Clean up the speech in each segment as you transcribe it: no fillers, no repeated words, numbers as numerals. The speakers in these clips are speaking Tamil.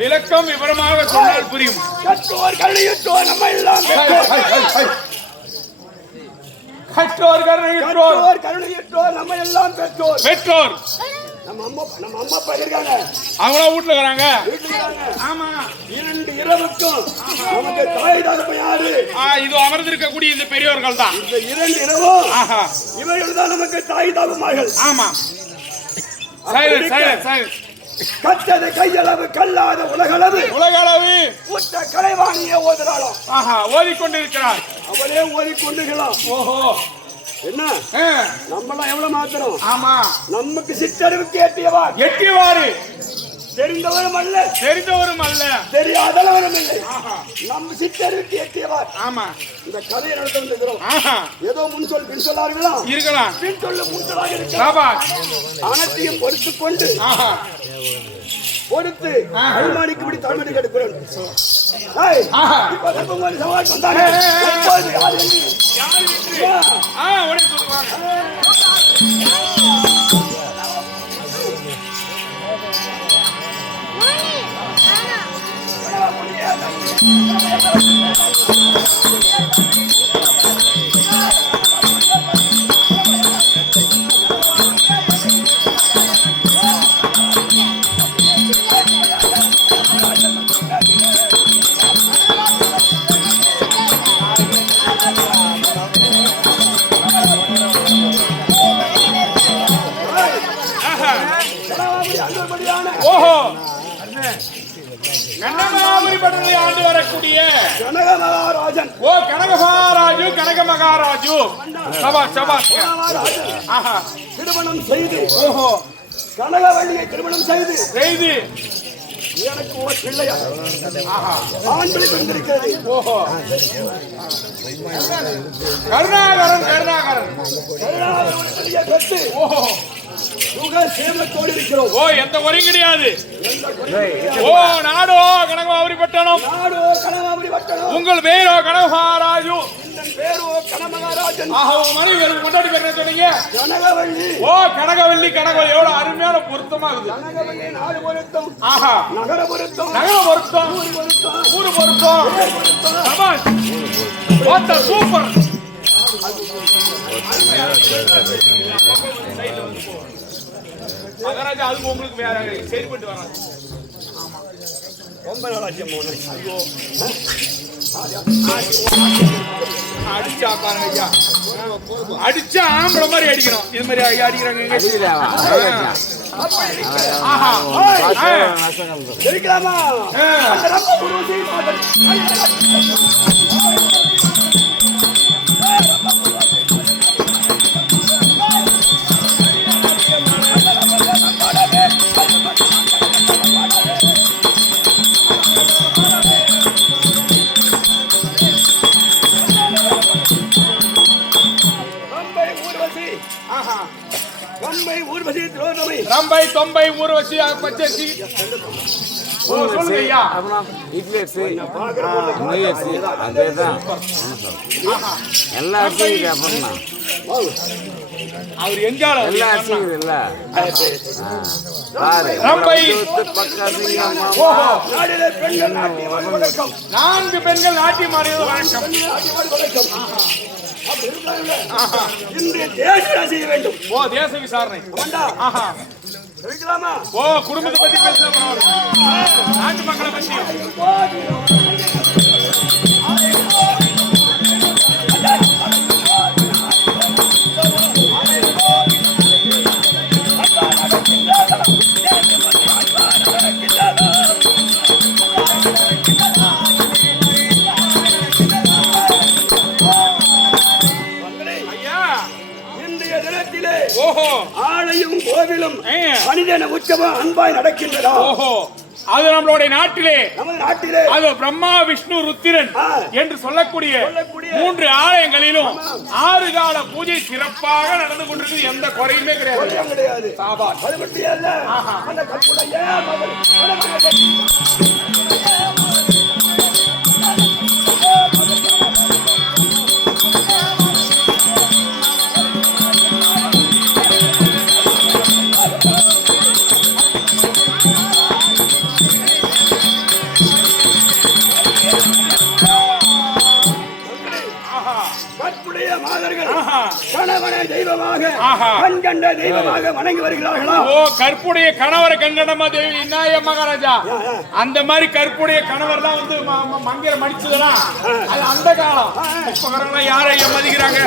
விளக்கம் விவரமாக சொன்னால் புரியும். பெற்றோர் நம்ம அம்மா அப்பா இருக்காங்க, அவங்களா வீட்டுல இருக்காங்க. ஆமா, 2 இரவுக்கும் நமக்கு தாய் தகப்பன் யாரு? இது அமர்ந்திருக்கக்கூடிய இந்த பெரியோர்கள் தான். இந்த 2 இரவும் இவர்கள் தான் நமக்கு தாய் தகப்பன்கள். ஆமா, கட்டது கையளவு கல்லாத உலகளவு உற்ற கலைவாணியை ஓதுறாளாம். ஓதிக்கொண்டிருக்கிறார், அவளே ஓதிக்கொண்டிருக்கலாம். ஓஹோ, என்ன நம்மளாம் எவ்வளவு மாத்திரம்? ஆமா, நமக்கு சிற்றறிவுக்கு எட்டியவாறு தெரிந்தவரும் அல்ல தெரியாதவரும் இல்லை. நம்ம சிற்றறிவுக்கு எட்டியவார். ஆமா, இந்த கதையை நடத்திருக்கிறோம். ஏதோ முன் சொல் பின் சொல்லார்களா இருக்கலாம், பின் சொல்ல முன் சொல்லாக இருக்கலாம். அனைத்தையும் பொறுத்துக் கொண்டு பொறுத்து அனுமானிக்கும்படி தாழ்மதி கெடுக்கிறேன். சவால் வந்தாங்க. மகாராஜன். ஓ கனக மகாராஜு கனக மகாராஜு சபாஷ் சபாஷ். ஆஹா திருமணம் செய்து ஓஹோ கனகவள்ளியை திருமணம் செய்து எனக்கு ஒரு பிள்ளையா ஆண் பிள்ளை பிறந்திருக்கிறது. ஓஹோ கருணாகரன் கருணாகரன் பெற்று ஓஹோ சேமத்தோடு இருக்கிறோம். ஓ எந்த குறையும் கிடையாது. ஓ நாடோ கனகமாபுரி பட்டணம். நாடோ கனகமாபுரி பட்டணம். உங்கள் பேரோ கனக மகாராஜு. பேரோ கனக மகாராஜன். ஆஹா மனைவி கொண்டாடி பேர் சொன்னீங்க கனகவள்ளி. ஓ கனகவள்ளி கனகவள்ளி எவ்வளவு அருமையான பொருத்தமா இருக்குது. கனகவள்ளி நாடு பொருத்தம். ஆஹா நகர பொருத்தம். நகர பொருத்தம். ஊரு பொருத்தம். சபாஷ் வாட்டா சூப்பர். மகாராஜா அதுக்கு உங்களுக்கு வேற செயல்பட்டு வராங்க. ரொம்ப நாளாச்சு ஐயோ அடிச்சா பாருங்க ஐயா, அடிச்சா ஆம்பளை மாதிரி அடிக்கணும். இது மாதிரி அடிக்கிறாங்க ரம்பை தொம்பை ஊர்வசி பச்சரிசி. சொல்லுங்க ஐயா. அவர் எங்கால ரம்பை 4 பெண்கள் நாட்டியம் ஆடியது வழக்கம். செய்ய வேண்டும். ஓ தேச விசாரணை. ஓ குடும்பத்தை பத்தி பேச நாட்டு மக்களை பத்தி. ஆலயம் கோவிலும் மனிதன உற்சவம் அன்பாய் நடக்கின்றதா? ஓஹோ அது நம்மளுடைய நாட்டிலே அது பிரம்மா விஷ்ணு ருத்திரன் என்று சொல்லக்கூடிய 3 ஆலயங்களிலும் 6 கால பூஜை சிறப்பாக நடந்து கொண்டிருக்கு. எந்த குறையுமே கிடையாது. அது மட்டும் அல்ல, அந்த கற்புடைய கணவனை தெய்வமாக கண்கண்ட தெய்வமாக வணங்கி வருகிறார்களா? ஓ கற்புடைய கணவரை கண்கண்டமா தேவி விநாயக மகாராஜா. அந்த மாதிரி கற்புடைய கணவர் தான் வந்து மங்கிர மடிச்சதெல்லாம் அது அந்த காலம். இப்ப யாரையும் மதிக்கிறாங்க.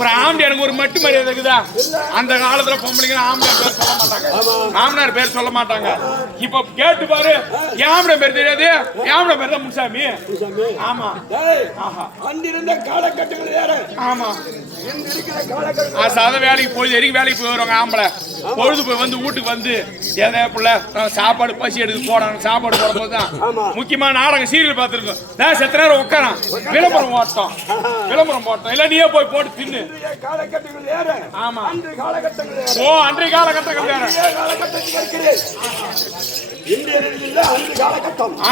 ஒரு ஆம்படியாருக்கு ஒரு மட்டு மரியாதை இருக்குதா? அந்த காலத்துல பொம்பளைங்க ஆம்படியார் பேர் சொல்ல மாட்டாங்க, மாமனார் பேர் சொல்ல மாட்டாங்க. இப்ப கேட்டு பாரு, யாமட பேர் தெரியாது, யாமட பேர் தான் முன்சாமி. ஆமா அன்றிருந்த காலகட்டங்கள் வேற. ஆமா சாத வேலைக்கு போய் வேலைக்கு போய் வருவாங்க ஆம்பளை. பொழுது போய் வந்து வீட்டுக்கு வந்து ஏதா பிள்ளை சாப்பாடு பசி எடுத்து போடணும். சாப்பாடு போடும் போதுதான் முக்கியமான நாடகம் சீரியல் பார்த்துருக்கோம். நான் செத்த நேரம் உட்காரான் விளம்பரம் போட்டோம் இல்ல நீயே போய் போட்டு தின்னு. ஆமா ஓ அன்றைய காலகட்டங்கள் வேற.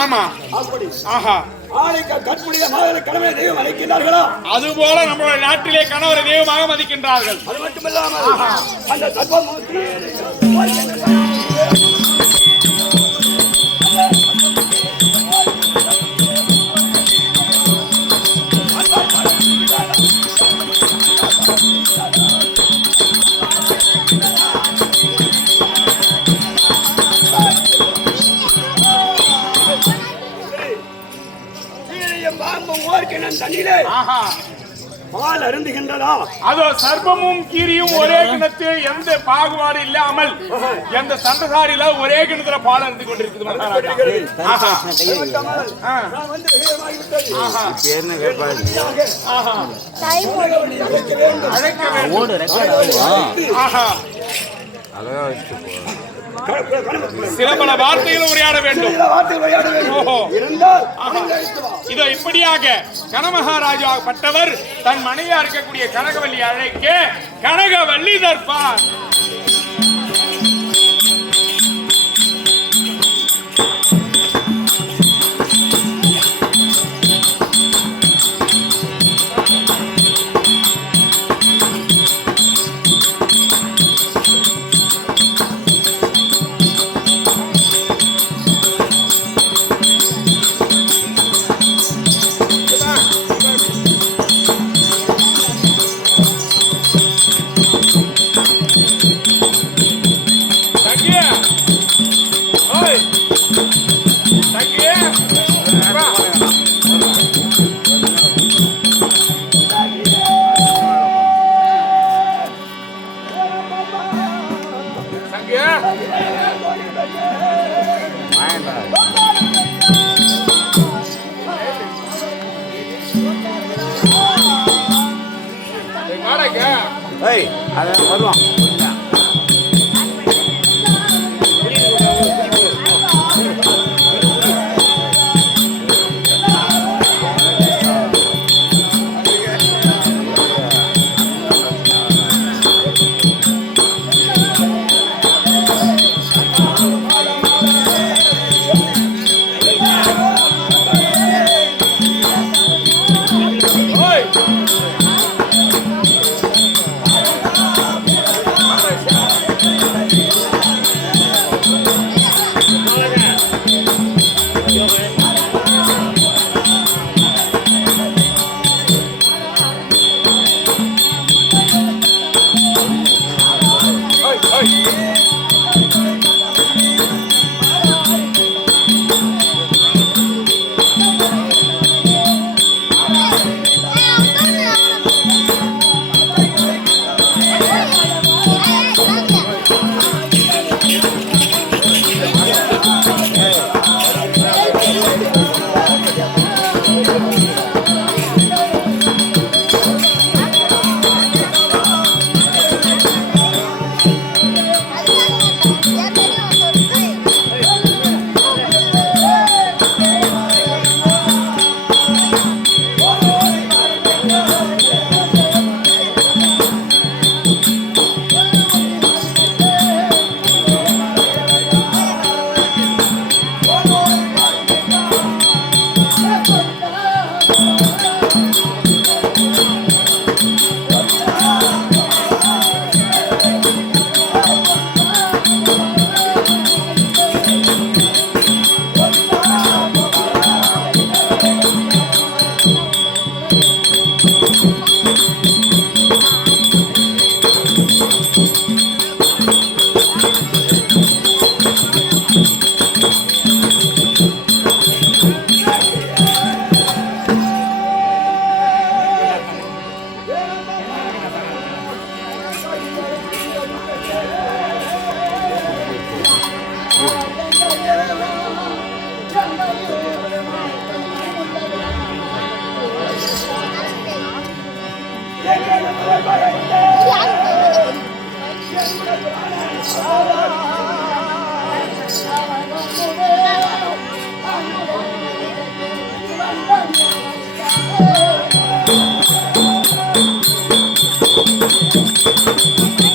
ஆமா ஆஹா அது போல நம்மளுடைய நாட்டிலே கணவரை தெய்வமாக மதிக்கின்றார்கள். அது மட்டுமில்லாமல் அந்த பால் அருந்துகின்றதா? அதோ சர்ப்பமும் கீரியும் ஒரே கிணத்தில் எந்த பாகுபாடு இல்லாமல் எந்த சண்டசாரியில ஒரே கிணத்துல பால் அருந்து கொண்டிருக்குது மகாராஜா. நான் வந்து விஜயமாகிவிட்டது. அழைக்க வேண்டும். சில பல வார்த்தைகளும் உரையாட வேண்டும். இதோ இப்படியாக கனமகாராஜா பட்டவர் தன் மனைவியா இருக்கக்கூடிய கனகவல்லி அழைக்க கனகவல்லி தற்பார். வருவான் Thank you.